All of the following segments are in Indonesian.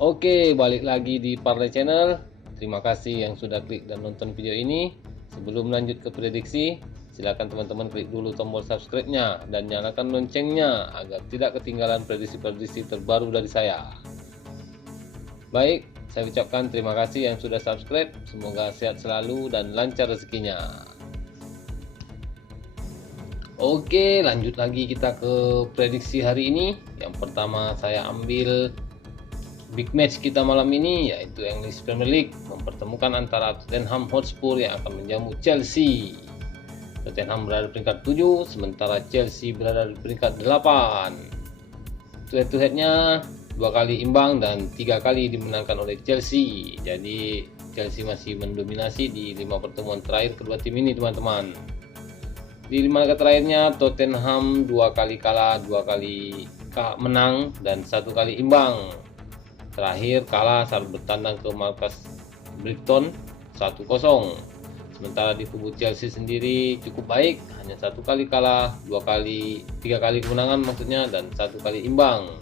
Oke, balik lagi di Parley Channel. Terima kasih yang sudah klik dan nonton video ini. Sebelum lanjut ke prediksi, silakan teman-teman klik dulu tombol subscribe-nya dan nyalakan loncengnya agar tidak ketinggalan prediksi-prediksi terbaru dari saya. Baik, saya ucapkan terima kasih yang sudah subscribe. Semoga sehat selalu dan lancar rezekinya. Oke, lanjut lagi kita ke prediksi hari ini. Yang pertama saya ambil big match kita malam ini, yaitu English Premier League mempertemukan antara Tottenham Hotspur yang akan menjamu Chelsea. Tottenham berada di peringkat 7, sementara Chelsea berada di peringkat 8. Head to headnya 2 kali imbang dan 3 kali dimenangkan oleh Chelsea. Jadi Chelsea masih mendominasi di 5 pertemuan terakhir kedua tim ini, teman-teman. Di 5 laga terakhirnya Tottenham 2 kali kalah, 2 kali menang dan 1 kali imbang. Terakhir kalah saat bertandang ke markas Brighton 1-0. Sementara di kubu Chelsea sendiri cukup baik, hanya 1 kali kalah, 3 kali kemenangan maksudnya, dan 1 kali imbang.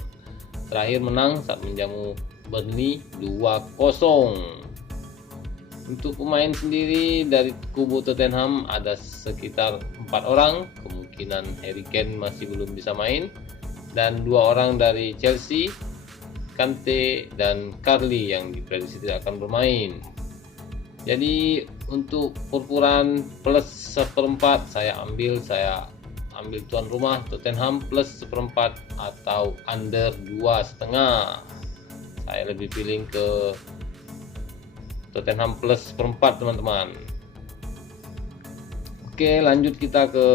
Terakhir menang saat menjamu Burnley 2-0. Untuk pemain sendiri dari kubu Tottenham ada sekitar 4 orang, kemungkinan Harry Kane masih belum bisa main, dan 2 orang dari Chelsea, Kante dan Carly yang diprediksi tidak akan bermain. Jadi untuk perpuluhan plus seperempat saya ambil tuan rumah Tottenham plus seperempat atau under 2,5. Saya lebih pilih ke Tottenham plus seperempat, teman-teman. Oke, lanjut kita ke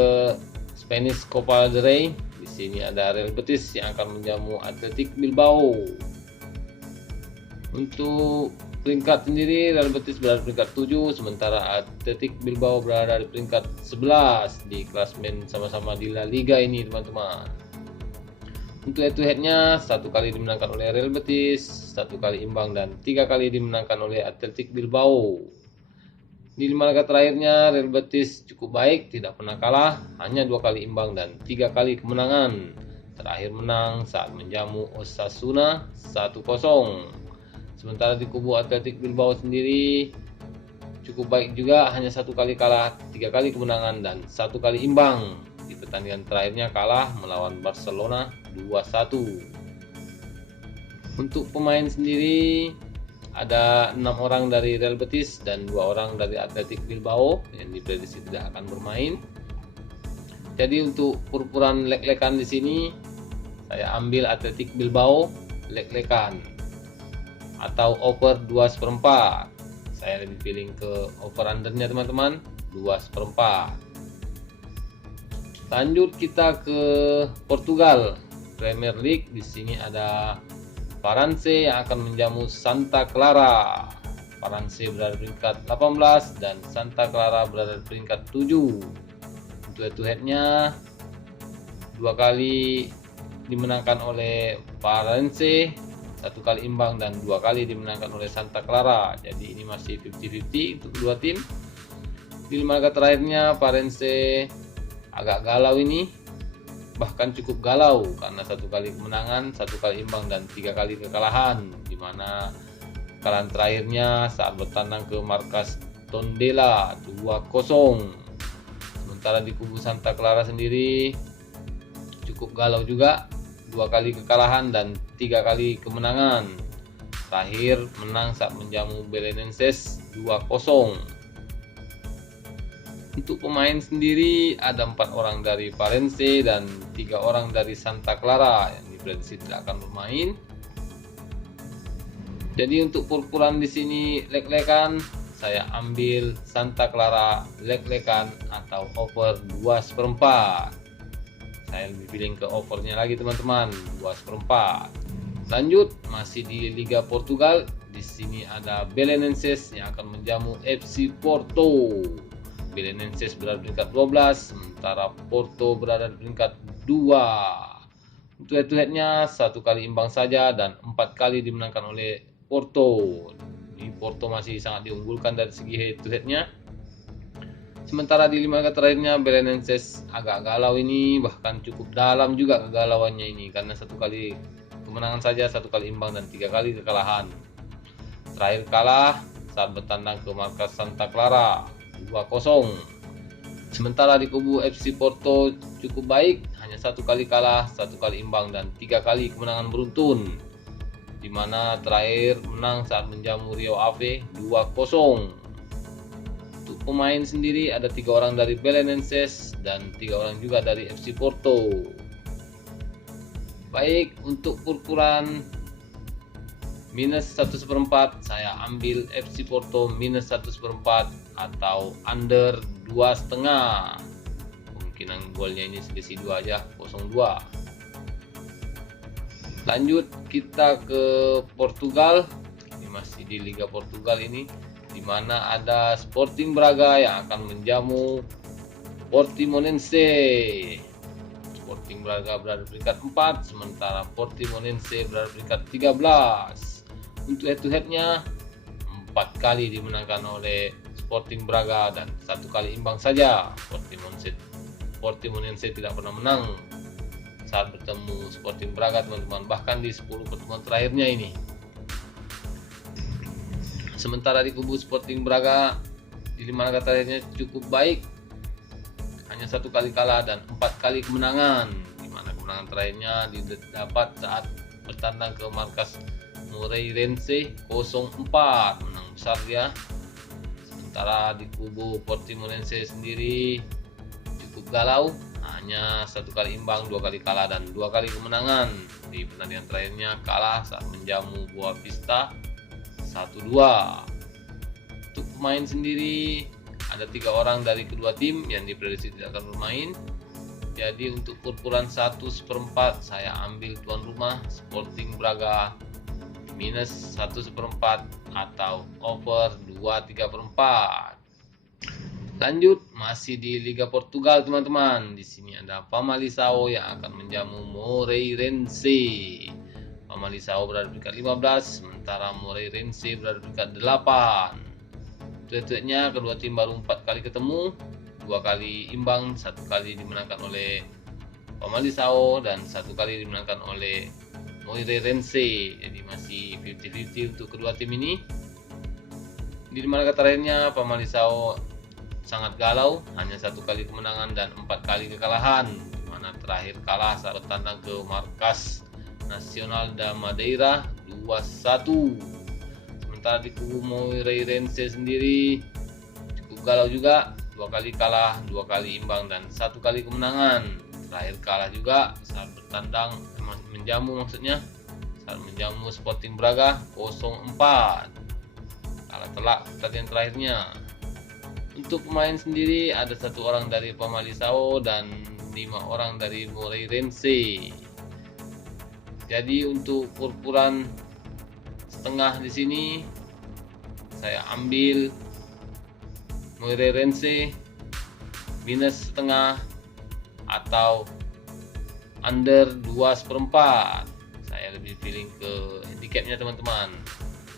Spanish Copa del Rey. Di sini ada Real Betis yang akan menjamu Athletic Bilbao. Untuk peringkat sendiri, Real Betis berada di peringkat 7, sementara Athletic Bilbao berada di peringkat 11 di klasmen sama-sama di La Liga ini, teman-teman. Untuk head to headnya 1 kali dimenangkan oleh Real Betis, 1 kali imbang dan 3 kali dimenangkan oleh Athletic Bilbao. Di 5 laga terakhirnya Real Betis cukup baik, tidak pernah kalah, hanya 2 kali imbang dan 3 kali kemenangan. Terakhir menang saat menjamu Osasuna 1-0. Sementara di kubu Athletic Bilbao sendiri cukup baik juga, hanya 1 kali kalah, 3 kali kemenangan dan 1 kali imbang. Di pertandingan terakhirnya kalah melawan Barcelona 2-1. Untuk pemain sendiri ada 6 orang dari Real Betis dan 2 orang dari Athletic Bilbao yang diprediksi tidak akan bermain. Jadi untuk perpuluhan leg-legan di sini saya ambil Athletic Bilbao leg-legan atau over 2/4. Saya lebih pilih ke over undernya, teman-teman, 2/4. Lanjut kita ke Portugal Premier League. Di sini ada Valence yang akan menjamu Santa Clara. Valence berada di peringkat 18 dan Santa Clara berada di peringkat 7. Untuk head to headnya 2 kali dimenangkan oleh Valence, 1 kali imbang dan 2 kali dimenangkan oleh Santa Clara. Jadi ini masih 50-50 untuk kedua tim. Di 5 laga terakhirnya Valence agak galau ini, bahkan cukup galau karena 1 kali kemenangan, 1 kali imbang dan 3 kali kekalahan, di mana kekalahan terakhirnya saat bertandang ke markas Tondela 2-0. Sementara di kubu Santa Clara sendiri cukup galau juga, 2 kali kekalahan dan 3 kali kemenangan. Terakhir menang saat menjamu Belenenses 2-0. Untuk pemain sendiri ada 4 orang dari Valence dan 3 orang dari Santa Clara yang diprediksi tidak akan bermain. Jadi untuk perpuluhan di sini leg-legan saya ambil Santa Clara leg-legan atau over 2/4. Saya lebih pilih ke overnya lagi, teman-teman, 2/4. Lanjut masih di Liga Portugal. Di sini ada Belenenses yang akan menjamu FC Porto. Belenenses berada di peringkat 12, sementara Porto berada di peringkat 2. Untuk head to headnya 1 kali imbang saja dan 4 kali dimenangkan oleh Porto. Ini Porto masih sangat diunggulkan dari segi head to headnya. Sementara di 5 laga terakhirnya Belenenses agak galau ini, bahkan cukup dalam juga kegalauannya ini karena 1 kali kemenangan saja, 1 kali imbang dan 3 kali kekalahan. Terakhir kalah saat bertandang ke markas Santa Clara 2-0. Sementara di kubu FC Porto cukup baik, hanya 1 kali kalah, 1 kali imbang dan 3 kali kemenangan beruntun, di mana terakhir menang saat menjamu Rio Ave 2-0. Untuk pemain sendiri ada 3 orang dari Belenenses dan 3 orang juga dari FC Porto. Baik, untuk ukuran -1/4 saya ambil FC Porto -1/4 atau under 2,5. Kemungkinan golnya ini selisih 2 aja, 0-2. Lanjut kita ke Portugal. Ini masih di Liga Portugal ini, di mana ada Sporting Braga yang akan menjamu Portimonense. Sporting Braga berada di peringkat 4, sementara Portimonense berada di peringkat 13. Untuk head to headnya 4 kali dimenangkan oleh Sporting Braga dan 1 kali imbang saja. Portimonense tidak pernah menang saat bertemu Sporting Braga, teman-teman, bahkan di 10 pertemuan terakhirnya ini. Sementara di kubu Sporting Braga, di 5 laga terakhirnya cukup baik, hanya 1 kali kalah dan 4 kali kemenangan, di mana kemenangan terakhirnya didapat saat bertandang ke markas Moreirense 0-4, menang besar dia. Sementara di kubu Portimonense sendiri cukup galau, hanya 1 kali imbang, 2 kali kalah dan 2 kali kemenangan. Di pertandingan terakhirnya kalah saat menjamu Boavista 1-2. Untuk pemain sendiri ada 3 orang dari kedua tim yang diprediksi tidak akan bermain. Jadi untuk ukuran 1/4 saya ambil tuan rumah Sporting Braga -1/4 atau over 2/3/4. Lanjut, masih di Liga Portugal, teman-teman. Di sini ada Famalicão yang akan menjamu Moreirense. Famalicão berada di peringkat 15, sementara Moreirense berada di peringkat 8. Duet-duetnya kedua tim baru 4 kali ketemu, 2 kali imbang, 1 kali dimenangkan oleh Famalicão dan 1 kali dimenangkan oleh Moreirense. Jadi masih 50-50 untuk kedua tim ini. Di 5 laga terakhirnya Famalicão sangat galau, hanya 1 kali kemenangan dan 4 kali kekalahan, di mana terakhir kalah saat bertandang ke markas Nacional da Madeira 2-1. Sementara di kubu Moreirense sendiri cukup galau juga, 2 kali kalah, 2 kali imbang dan 1 kali kemenangan. Terakhir kalah juga saat bertandang saat menjamu Sporting Braga 0-4. Kalah telak pertandingan terakhirnya. Untuk pemain sendiri ada 1 orang dari Famalicão dan 5 orang dari Moreirense. Jadi untuk ukuran setengah di sini saya ambil Moreirense -setengah atau under 2/4. Saya lebih feeling ke handicapnya, teman-teman.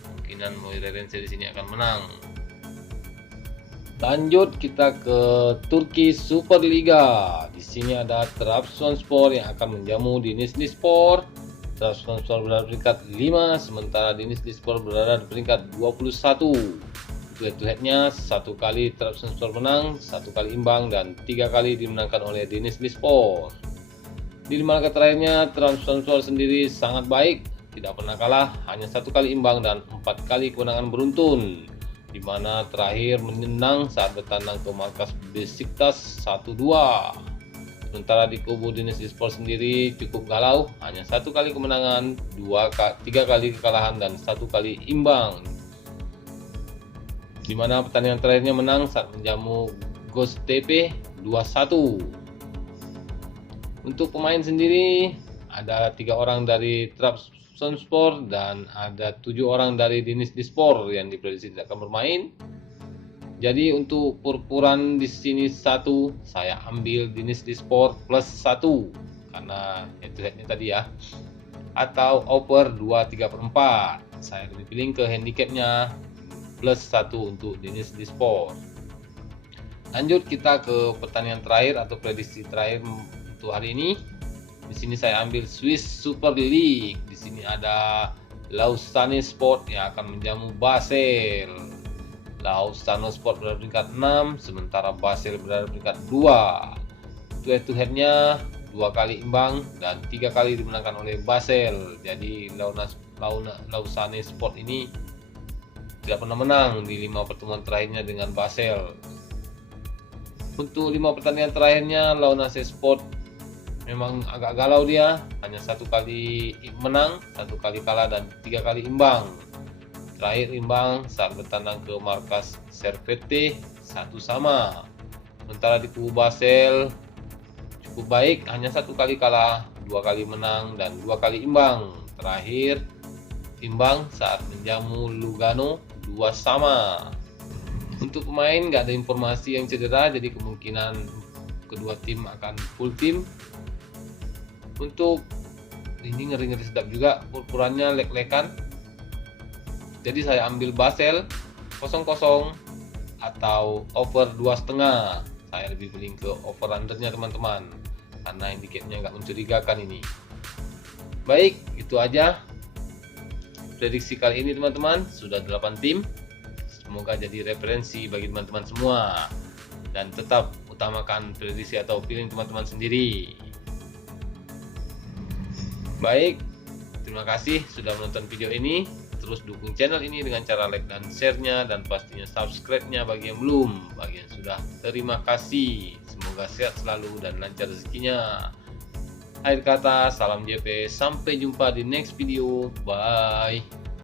Kemungkinan Moreirense di sini akan menang. Lanjut kita ke Turki Superliga. Di sini ada Trabzonspor yang akan menjamu Denizlispor. Trabzonspor berada di peringkat 5, sementara Denizlispor berada di peringkat 21. Duet-duetnya 1 kali Trabzonspor menang, 1 kali imbang dan 3 kali dimenangkan oleh Denizlispor. Di 5 laga terakhirnya Trabzonspor sendiri sangat baik, tidak pernah kalah, hanya 1 kali imbang dan 4 kali kemenangan beruntun, di mana terakhir menang saat bertandang ke markas Besiktas 1-2. Sementara di kubu Denizlispor sendiri cukup galau, hanya 1 kali kemenangan, 3 kali kekalahan dan 1 kali imbang, di mana pertandingan terakhirnya menang saat menjamu Göztepe 2-1. Untuk pemain sendiri ada 3 orang dari Trabzonspor dan ada 7 orang dari Denizlispor yang diprediksi tidak akan bermain. Jadi untuk ukuran di sini 1 saya ambil Denizlispor +1 karena head-to-headnya tadi ya, atau over 2/3/4. Saya lebih pilih ke handicapnya +1 untuk Denizlispor. Lanjut kita ke pertandingan terakhir atau prediksi terakhir untuk hari ini. Di sini saya ambil Swiss Super League. Di sini ada Lausanne Sport yang akan menjamu Basel. Lausanne Sport berada peringkat 6, sementara Basel berada peringkat 2. Head to headnya 2 kali imbang dan 3 kali dimenangkan oleh Basel. Jadi Lausanne Sport ini tidak pernah menang di 5 pertemuan terakhirnya dengan Basel. Untuk 5 pertandingan terakhirnya Lausanne Sport memang agak galau, dia hanya 1 kali menang, 1 kali kalah dan 3 kali imbang. Terakhir imbang saat bertandang ke markas Servette 1-1. Sementara di kubu Basel cukup baik, hanya 1 kali kalah, 2 kali menang dan 2 kali imbang. Terakhir imbang saat menjamu Lugano 2-2. Untuk pemain nggak ada informasi yang cedera, jadi kemungkinan kedua tim akan full tim. Untuk ini ngeri-ngeri sedap juga, ukurannya lek-lekan. Jadi saya ambil Basel 0-0 atau over 2,5. Saya lebih beli ke over undernya teman-teman, karena handicapnya nggak mencurigakan ini. Baik, itu aja prediksi kali ini teman-teman. Sudah 8 tim. Semoga jadi referensi bagi teman-teman semua. Dan tetap utamakan prediksi atau feeling teman-teman sendiri. Baik, terima kasih sudah menonton video ini. Terus dukung channel ini dengan cara like dan share-nya, dan pastinya subscribe-nya bagi yang belum. Bagi yang sudah, terima kasih. Semoga sehat selalu dan lancar rezekinya. Akhir kata, salam JP. Sampai jumpa di next video. Bye.